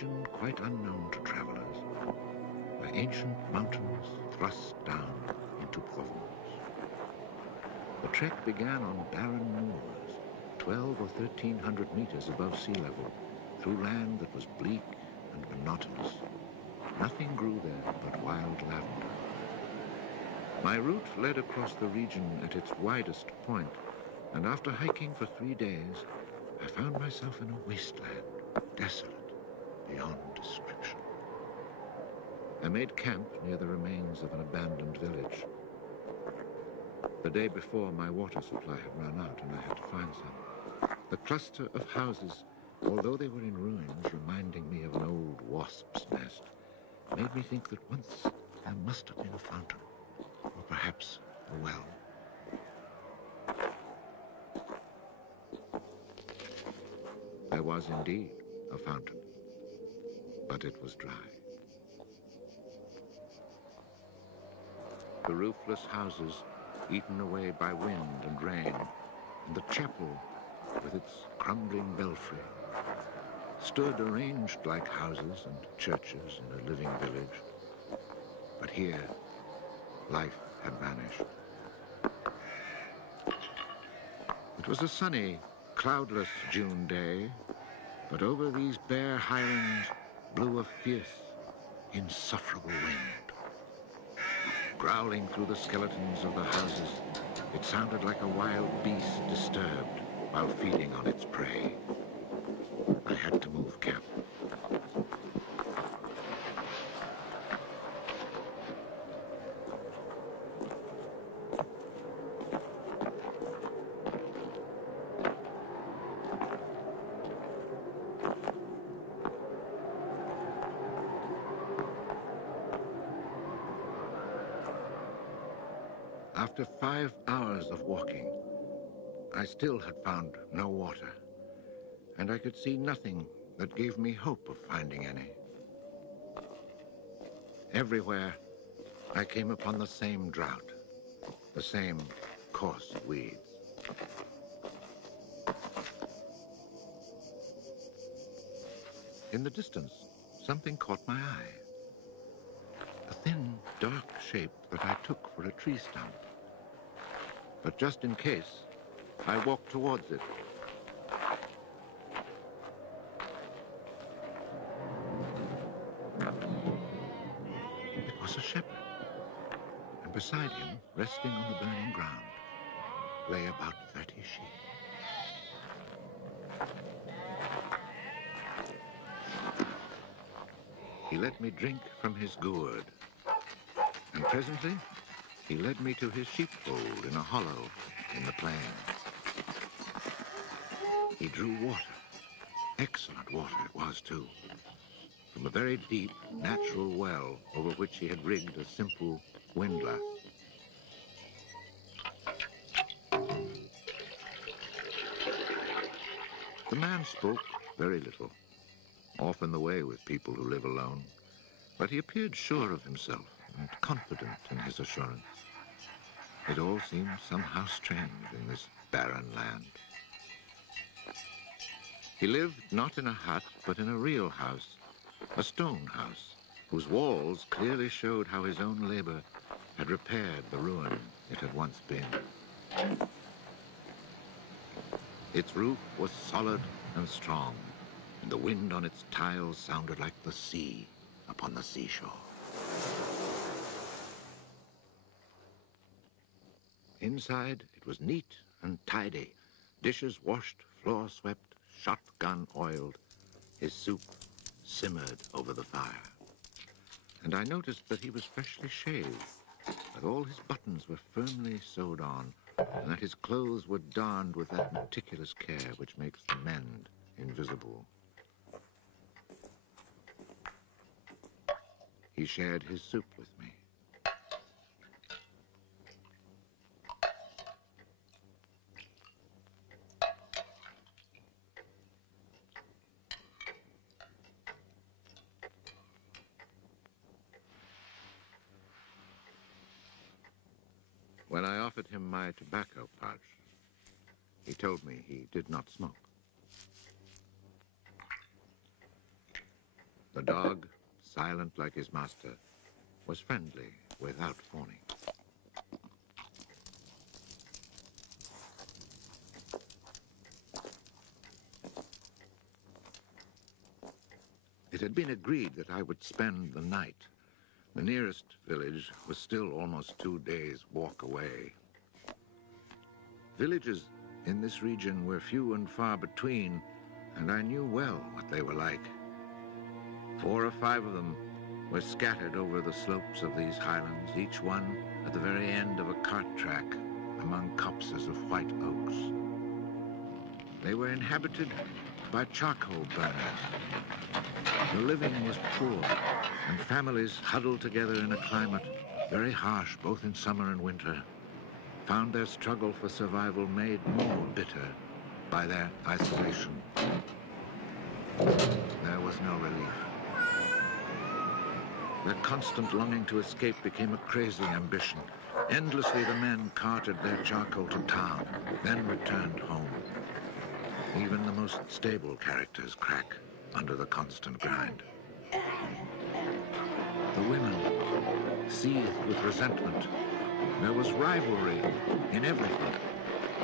region quite unknown to travelers, where ancient mountains thrust down into Provence. The trek began on barren moors, 12 or 1,300 meters above sea level, through land that was bleak and monotonous. Nothing grew there but wild lavender. My route led across the region at its widest point, and after hiking for 3 days, I found myself in a wasteland, desolate beyond description. I made camp near the remains of an abandoned village. The day before, my water supply had run out and I had to find some. The cluster of houses, although they were in ruins, reminding me of an old wasp's nest, made me think that once there must have been a fountain, or perhaps a well. There was indeed a fountain, but it was dry. The roofless houses, eaten away by wind and rain, and the chapel, with its crumbling belfry, stood arranged like houses and churches in a living village. But here, life had vanished. It was a sunny, cloudless June day, but over these bare highlands blew a fierce, insufferable wind. Growling through the skeletons of the houses, it sounded like a wild beast disturbed while feeding on its prey. I had to move camp. After 5 hours of walking, I still had found no water, and I could see nothing that gave me hope of finding any. Everywhere, I came upon the same drought, the same coarse weeds. In the distance, something caught my eye. A thin, dark shape that I took for a tree stump. But just in case, I walked towards it. It was a shepherd, and beside him, resting on the burning ground, lay about 30 sheep. He let me drink from his gourd, and presently he led me to his sheepfold in a hollow in the plain. He drew water. Excellent water it was, too, from a very deep, natural well over which he had rigged a simple windlass. The man spoke very little, often the way with people who live alone, but he appeared sure of himself and confident in his assurance. It all seemed somehow strange in this barren land. He lived not in a hut, but in a real house, a stone house, whose walls clearly showed how his own labor had repaired the ruin it had once been. Its roof was solid and strong, and the wind on its tiles sounded like the sea upon the seashore. Inside, it was neat and tidy, dishes washed, floor swept, shotgun oiled. His soup simmered over the fire. And I noticed that he was freshly shaved, that all his buttons were firmly sewed on, and that his clothes were darned with that meticulous care which makes the mend invisible. He shared his soup with me. When I offered him my tobacco pouch, he told me he did not smoke. dog, silent like his master, was friendly without fawning. It had been agreed that I would spend the night. The nearest village was still almost 2 days' walk away. Villages in this region were few and far between, and I knew well what they were like. 4 or 5 of them were scattered over the slopes of these highlands, each one at the very end of a cart track among copses of white oaks. They were inhabited by charcoal burners. The living was poor, and families huddled together in a climate very harsh both in summer and winter found their struggle for survival made more bitter by their isolation. There was no relief. Their constant longing to escape became a crazy ambition. Endlessly the men carted their charcoal to town, then returned home. Even the most stable characters crack under the constant grind. The women seethed with resentment. There was rivalry in everything.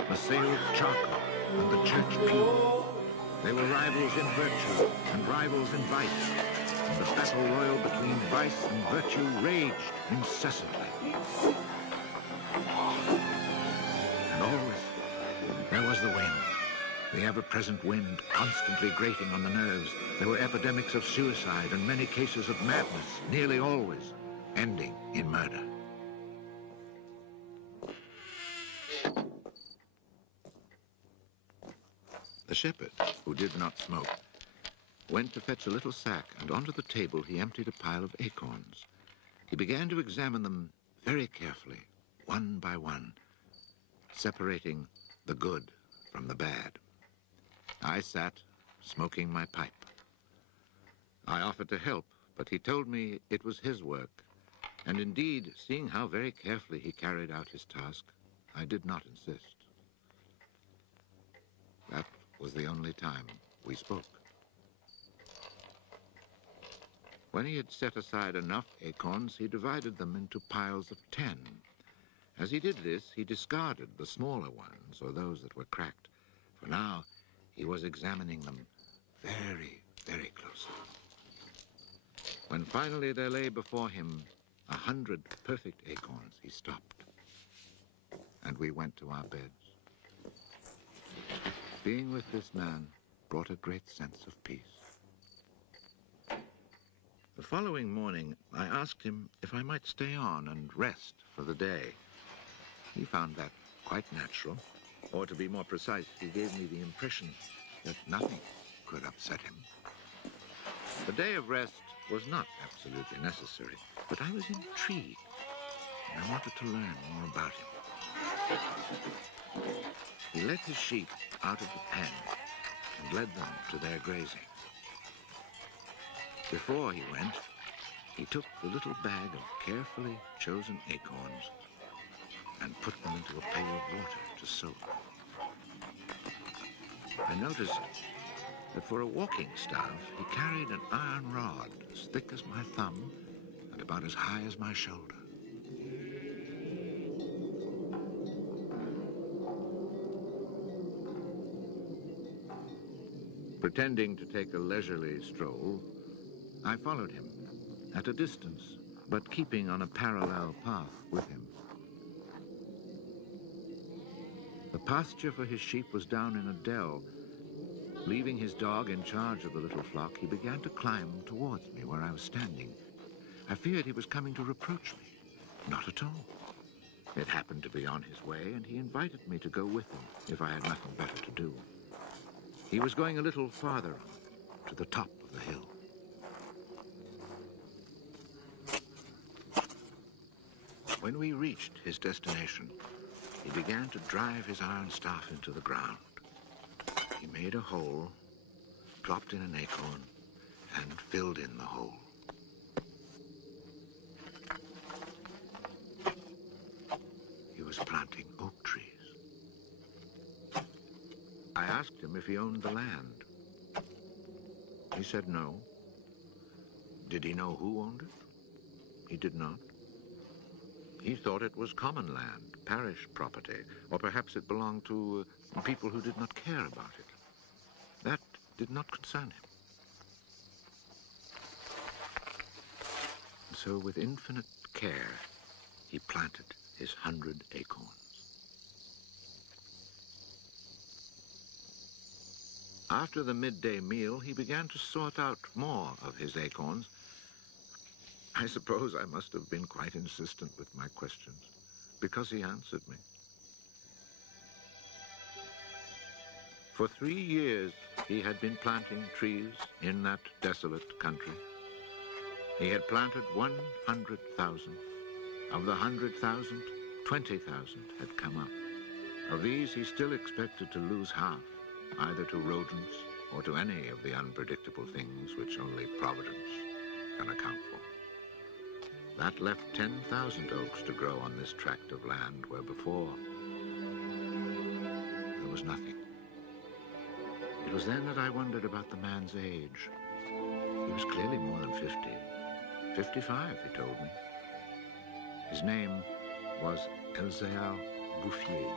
The sale of charcoal and the church pew. They were rivals in virtue and rivals in vice. And the battle royal between vice and virtue raged incessantly. And always there was the wind. The ever-present wind constantly grating on the nerves. There were epidemics of suicide and many cases of madness, nearly always ending in murder. The shepherd, who did not smoke, went to fetch a little sack, and onto the table he emptied a pile of acorns. He began to examine them very carefully, one by one, separating the good from the bad. I sat, smoking my pipe. I offered to help, but he told me it was his work, and indeed, seeing how very carefully he carried out his task, I did not insist. That was the only time we spoke. When he had set aside enough acorns, he divided them into piles of 10. As he did this, he discarded the smaller ones, or those that were cracked, for now he was examining them very, very closely. When finally there lay before him 100 perfect acorns, he stopped, and we went to our beds. Being with this man brought a great sense of peace. The following morning, I asked him if I might stay on and rest for the day. He found that quite natural, or to be more precise, he gave me the impression that nothing could upset him. The day of rest was not absolutely necessary, but I was intrigued, and I wanted to learn more about him. He let his sheep out of the pen and led them to their grazing. Before he went, he took the little bag of carefully chosen acorns and put them into a pail of water to soak. I noticed that for a walking staff, he carried an iron rod as thick as my thumb and about as high as my shoulder. Pretending to take a leisurely stroll, I followed him at a distance, but keeping on a parallel path with him. The pasture for his sheep was down in a dell. Leaving his dog in charge of the little flock, he began to climb towards me where I was standing. I feared he was coming to reproach me. Not at all. It happened to be on his way, and he invited me to go with him if I had nothing better to do. He was going a little farther on, to the top of the hill. When we reached his destination, he began to drive his iron staff into the ground. He made a hole, dropped in an acorn, and filled in the hole. He was planting oak trees. I asked him if he owned the land. He said no, Did he know who owned it? He did not. He thought it was common land, parish property, or perhaps it belonged to people who did not care about it. That did not concern him. So with infinite care, he planted his 100 acorns. After the midday meal, he began to sort out more of his acorns. I suppose I must have been quite insistent with my questions, because he answered me. For 3 years, he had been planting trees in that desolate country. He had planted 100,000. Of the 100,000, 20,000 had come up. Of these, he still expected to lose half, either to rodents or to any of the unpredictable things which only Providence can account for. That left 10,000 oaks to grow on this tract of land where before there was nothing. It was then that I wondered about the man's age. He was clearly more than 50. 55, he told me. His name was Elzéar Bouffier.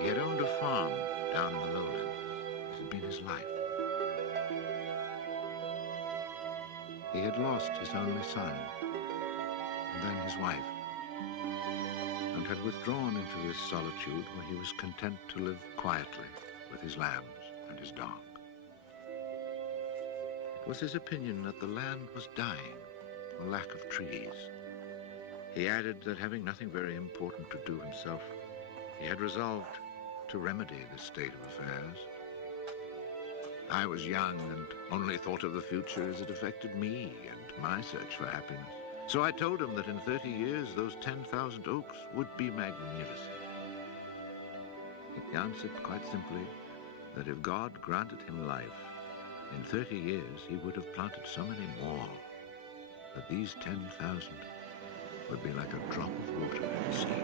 He had owned a farm down in the lowlands. It had been his life. He had lost his only son, and then his wife, and had withdrawn into this solitude where he was content to live quietly with his lambs and his dog. It was his opinion that the land was dying from lack of trees. He added that having nothing very important to do himself, he had resolved to remedy this state of affairs. I was young and only thought of the future as it affected me and my search for happiness. So I told him that in 30 years, those 10,000 oaks would be magnificent. He answered quite simply that if God granted him life, in 30 years he would have planted so many more that these 10,000 would be like a drop of water in the sea.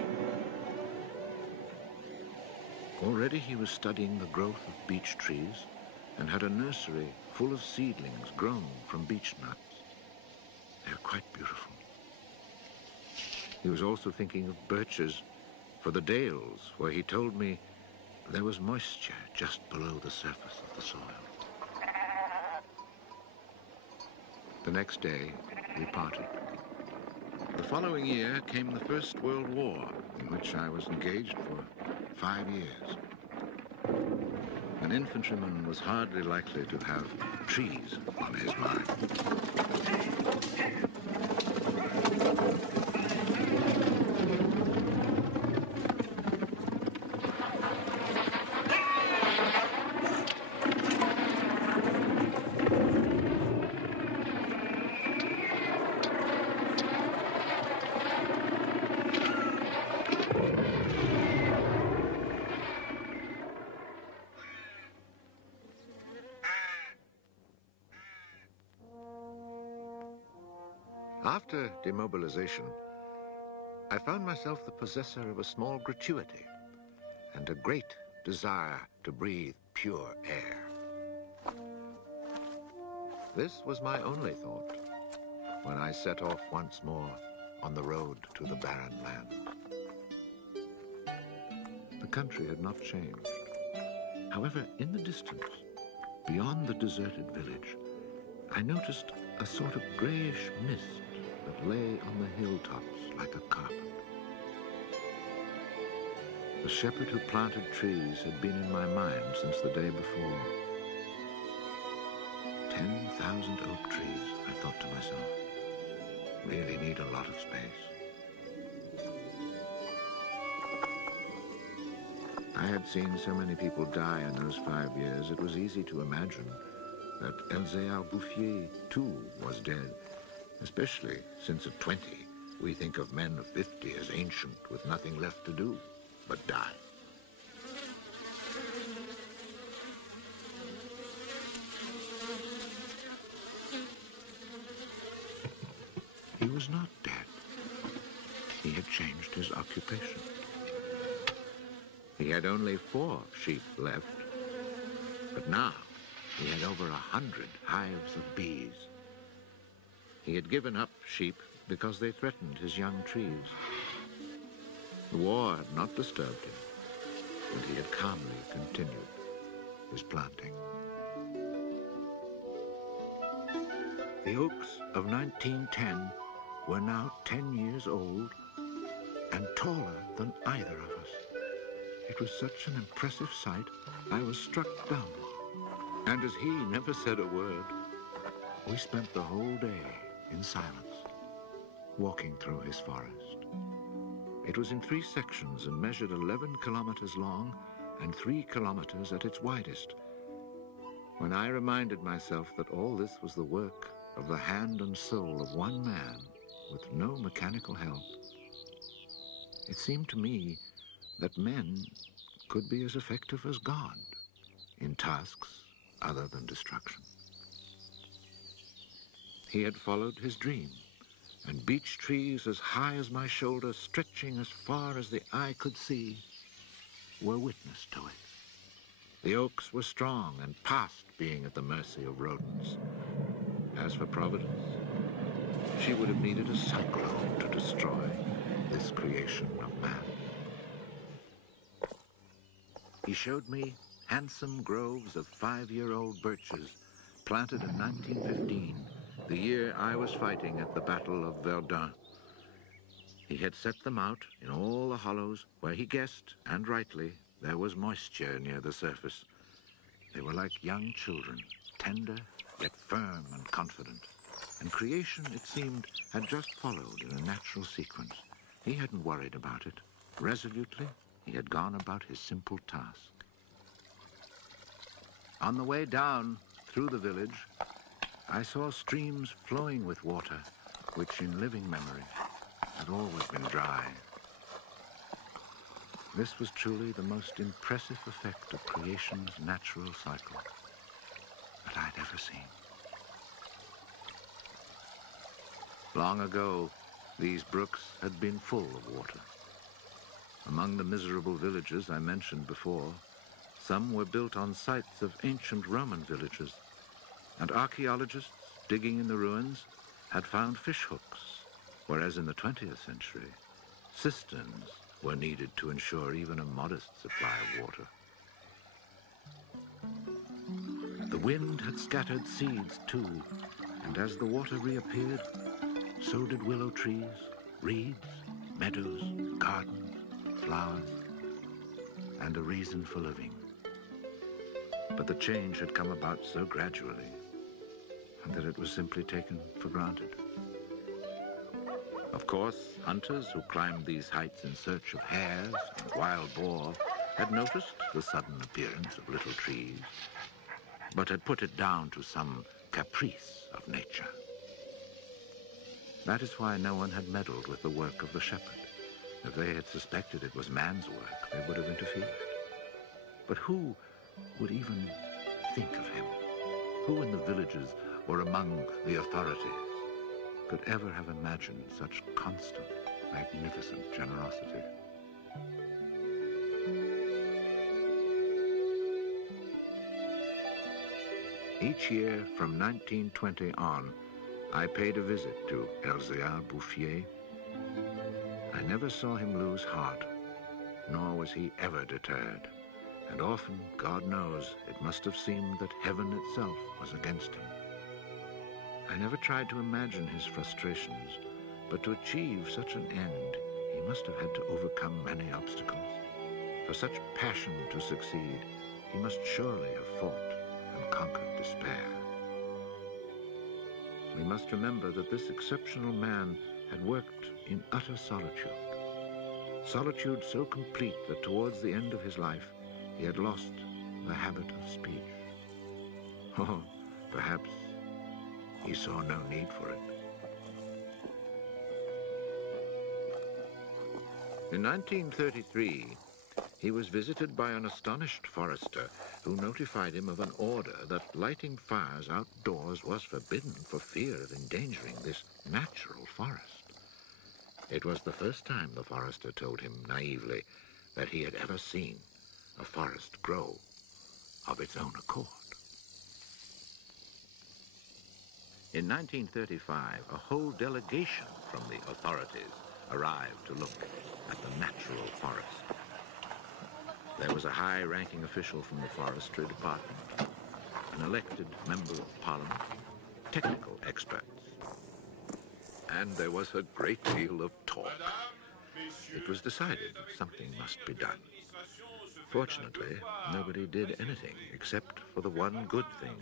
Already he was studying the growth of beech trees and had a nursery full of seedlings grown from beech nuts. They were quite beautiful. He was also thinking of birches for the dales, where he told me there was moisture just below the surface of the soil. The next day, we parted. The following year came the First World War, in which I was engaged for 5 years. An infantryman was hardly likely to have trees on his mind. After demobilization, I found myself the possessor of a small gratuity and a great desire to breathe pure air. This was my only thought when I set off once more on the road to the barren land. The country had not changed. However, in the distance, beyond the deserted village, I noticed a sort of grayish mist that lay on the hilltops like a carpet. The shepherd who planted trees had been in my mind since the day before. 10,000 oak trees, I thought to myself, really need a lot of space. I had seen so many people die in those 5 years, it was easy to imagine that Elzéar Bouffier, too, was dead, especially since at 20, we think of men of 50 as ancient with nothing left to do but die. He was not dead. He had changed his occupation. He had only 4 sheep left, but now He had over 100 hives of bees. He had given up sheep because they threatened his young trees. The war had not disturbed him, and he had calmly continued his planting. The oaks of 1910 were now 10 years old and taller than either of us. It was such an impressive sight, I was struck dumb. And as he never said a word, we spent the whole day in silence, walking through his forest. It was in 3 sections and measured 11 kilometers long and 3 kilometers at its widest. When I reminded myself that all this was the work of the hand and soul of one man with no mechanical help, it seemed to me that men could be as effective as God in tasks other than destruction. He had followed his dream, and beech trees as high as my shoulder, stretching as far as the eye could see, were witness to it. The oaks were strong and past being at the mercy of rodents. As for Providence, she would have needed a cyclone to destroy this creation of man. He showed me handsome groves of 5-year-old birches planted in 1915, the year I was fighting at the Battle of Verdun. He had set them out in all the hollows where he guessed, and rightly, there was moisture near the surface. They were like young children, tender yet firm and confident. And creation, it seemed, had just followed in a natural sequence. He hadn't worried about it. Resolutely, he had gone about his simple task. On the way down through the village, I saw streams flowing with water, which in living memory had always been dry. This was truly the most impressive effect of creation's natural cycle that I'd ever seen. Long ago, these brooks had been full of water. Among the miserable villages I mentioned before, some were built on sites of ancient Roman villages, and archaeologists digging in the ruins had found fish hooks, whereas in the 20th century, cisterns were needed to ensure even a modest supply of water. The wind had scattered seeds too, and as the water reappeared, so did willow trees, reeds, meadows, gardens, flowers, and a reason for living. But the change had come about so gradually, and that it was simply taken for granted. Of course, hunters who climbed these heights in search of hares and wild boar had noticed the sudden appearance of little trees, but had put it down to some caprice of nature. That is why no one had meddled with the work of the shepherd. If they had suspected it was man's work, they would have interfered. But who would even think of him? Who in the villages or among the authorities could ever have imagined such constant, magnificent generosity? Each year from 1920 on, I paid a visit to Elzéar Bouffier. I never saw him lose heart, nor was he ever deterred. And often, God knows, it must have seemed that heaven itself was against him. I never tried to imagine his frustrations, but to achieve such an end, he must have had to overcome many obstacles. For such passion to succeed, he must surely have fought and conquered despair. We must remember that this exceptional man had worked in utter solitude. Solitude so complete that towards the end of his life, he had lost the habit of speech. Oh, perhaps he saw no need for it. In 1933, he was visited by an astonished forester who notified him of an order that lighting fires outdoors was forbidden for fear of endangering this natural forest. It was the first time, the forester told him naively, that he had ever seen a forest grow of its own accord. In 1935, a whole delegation from the authorities arrived to look at the natural forest. There was a high-ranking official from the forestry department, an elected member of parliament, technical experts. And there was a great deal of talk. It was decided something must be done. Fortunately, nobody did anything except for the one good thing.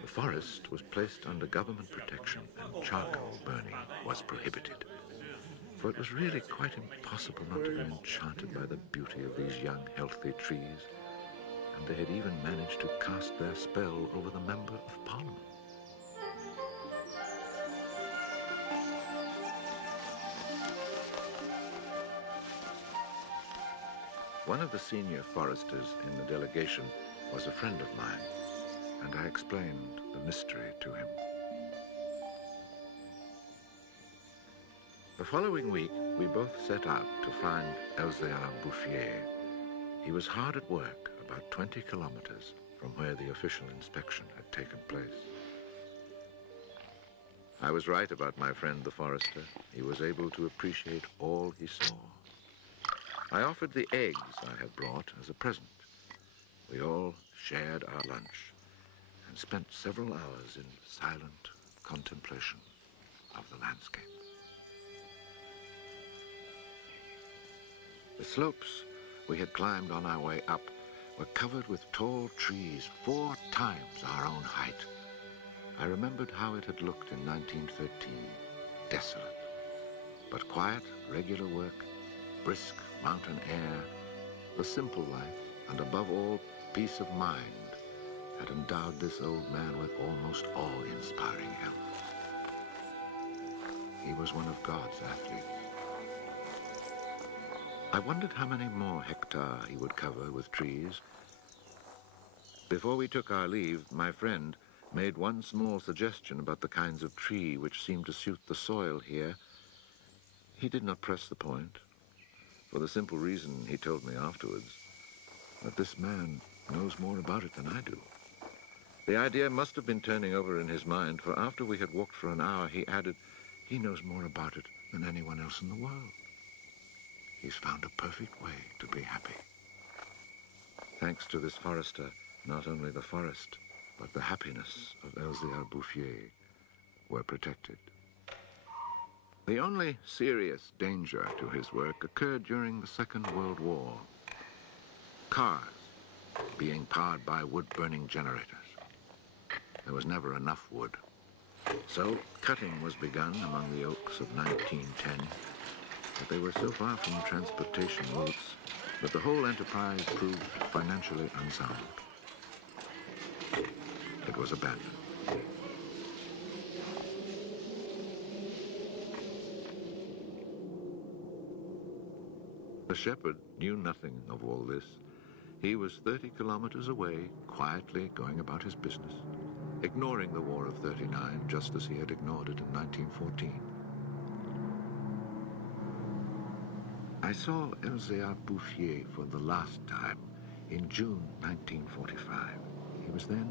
The forest was placed under government protection and charcoal burning was prohibited. For it was really quite impossible not to be enchanted by the beauty of these young, healthy trees. And they had even managed to cast their spell over the Member of Parliament. One of the senior foresters in the delegation was a friend of mine, and I explained the mystery to him. The following week, we both set out to find Elzéar Bouffier. He was hard at work, about 20 kilometers from where the official inspection had taken place. I was right about my friend the forester. He was able to appreciate all he saw. I offered the eggs I had brought as a present. We all shared our lunch and spent several hours in silent contemplation of the landscape. The slopes we had climbed on our way up were covered with tall trees 4 times our own height. I remembered how it had looked in 1913, desolate, but quiet, regular work, brisk mountain air, the simple life, and above all, peace of mind, had endowed this old man with almost awe-inspiring health. He was one of God's athletes. I wondered how many more hectares he would cover with trees. Before we took our leave, my friend made one small suggestion about the kinds of tree which seemed to suit the soil here. He did not press the point, for the simple reason, he told me afterwards, that this man knows more about it than I do. The idea must have been turning over in his mind, for after we had walked for an hour, he added, he knows more about it than anyone else in the world. He's found a perfect way to be happy. Thanks to this forester, not only the forest, but the happiness of Elzéar Bouffier were protected. The only serious danger to his work occurred during the Second World War. Cars being powered by wood-burning generators. There was never enough wood. So cutting was begun among the oaks of 1910, but they were so far from transportation routes that the whole enterprise proved financially unsound. It was abandoned. The shepherd knew nothing of all this. He was 30 kilometers away, quietly going about his business, ignoring the War of '39 just as he had ignored it in 1914. I saw Elzéar Bouffier for the last time in June 1945. He was then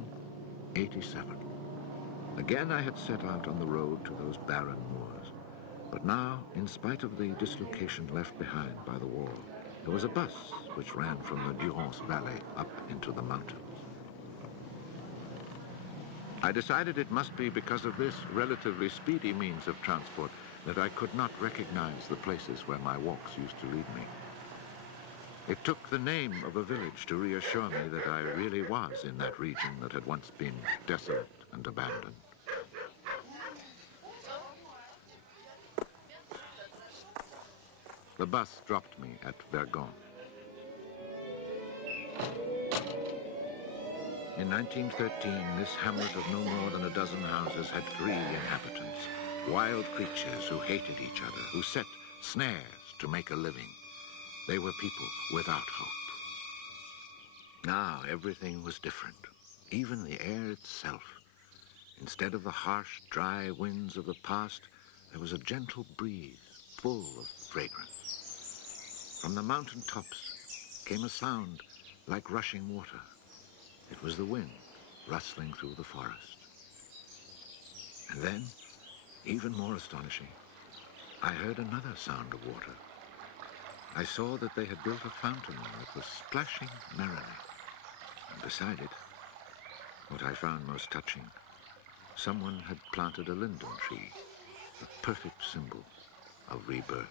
87. Again I had set out on the road to those barren moors. But now, in spite of the dislocation left behind by the war, there was a bus which ran from the Durance Valley up into the mountains. I decided it must be because of this relatively speedy means of transport that I could not recognize the places where my walks used to lead me. It took the name of a village to reassure me that I really was in that region that had once been desolate and abandoned. The bus dropped me at Vergon. In 1913, this hamlet of no more than a dozen houses had 3 inhabitants, wild creatures who hated each other, who set snares to make a living. They were people without hope. Now everything was different, even the air itself. Instead of the harsh, dry winds of the past, there was a gentle breeze full of fragrance. From the mountain tops came a sound like rushing water. It was the wind rustling through the forest. And then, even more astonishing, I heard another sound of water. I saw that they had built a fountain that was splashing merrily. And beside it, what I found most touching, someone had planted a linden tree, a perfect symbol of rebirth.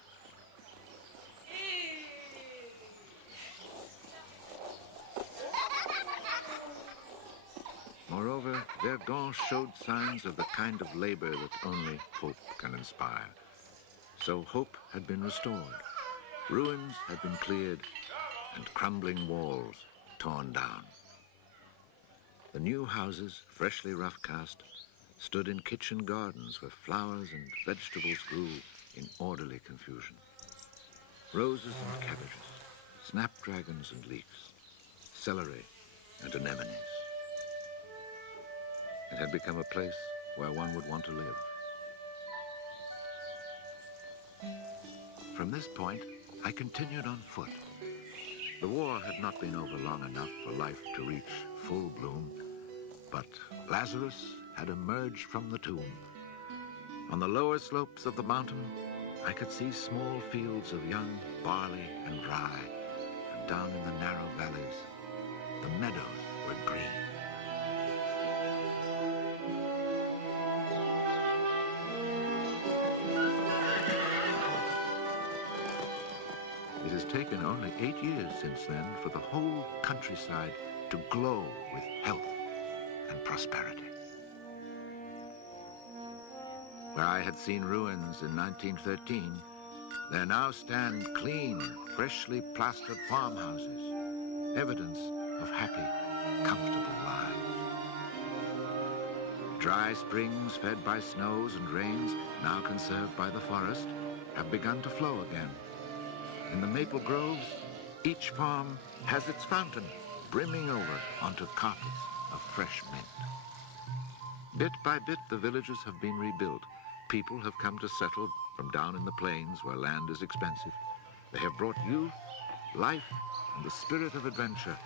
Moreover, Verdun showed signs of the kind of labor that only hope can inspire. So hope had been restored, ruins had been cleared, and crumbling walls torn down. The new houses, freshly rough-cast, stood in kitchen gardens where flowers and vegetables grew in orderly confusion. Roses and cabbages, snapdragons and leeks, celery and anemones. It had become a place where one would want to live. From this point, I continued on foot. The war had not been over long enough for life to reach full bloom, but Lazarus had emerged from the tomb. On the lower slopes of the mountain, I could see small fields of young barley and rye, and down in the narrow valleys, the meadows were green. It has taken only 8 years since then for the whole countryside to glow with health and prosperity. Where I had seen ruins in 1913, there now stand clean, freshly plastered farmhouses, evidence of happy, comfortable lives. Dry springs fed by snows and rains, now conserved by the forest, have begun to flow again. In the maple groves, each farm has its fountain brimming over onto carpets of fresh mint. Bit by bit, the villages have been rebuilt. People have come to settle from down in the plains where land is expensive. They have brought youth, life, and the spirit of adventure.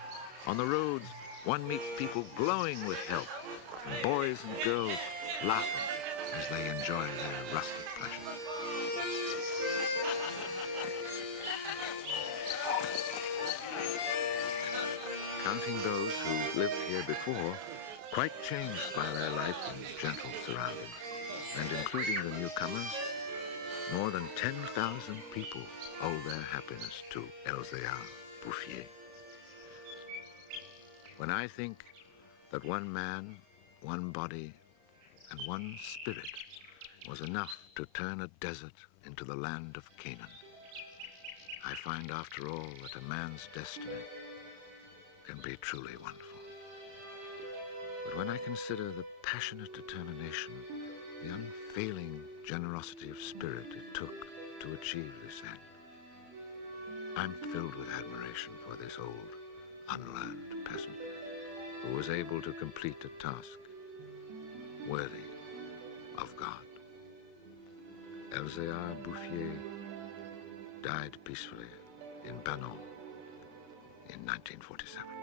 On the roads, one meets people glowing with health, and boys and girls laughing as they enjoy their rustic pleasures. Counting those who lived here before, quite changed by their life in gentle surroundings, and including the newcomers, more than 10,000 people owe their happiness to Elzéar Bouffier. When I think that one man, one body, and one spirit was enough to turn a desert into the land of Canaan, I find after all that a man's destiny can be truly wonderful. But when I consider the passionate determination, the unfailing generosity of spirit it took to achieve this end, I'm filled with admiration for this old, unlearned peasant who was able to complete a task worthy of God. Elzéar Bouffier died peacefully in Banon in 1947.